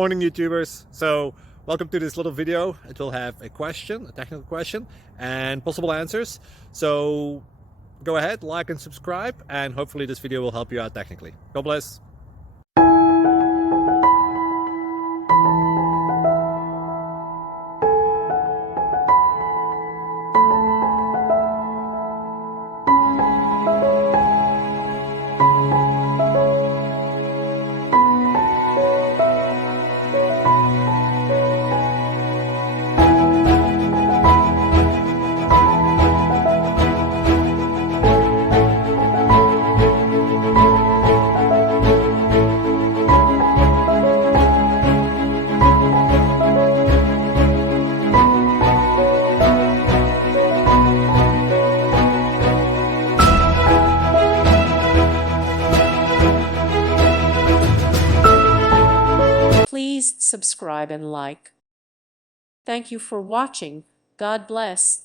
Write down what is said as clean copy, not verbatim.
Morning YouTubers. So welcome to this little video. It will have a question, a technical question, and possible answers. So go ahead, like and subscribe, and hopefully this video will help you out technically. God bless. Please subscribe and like. Thank you for watching. God bless.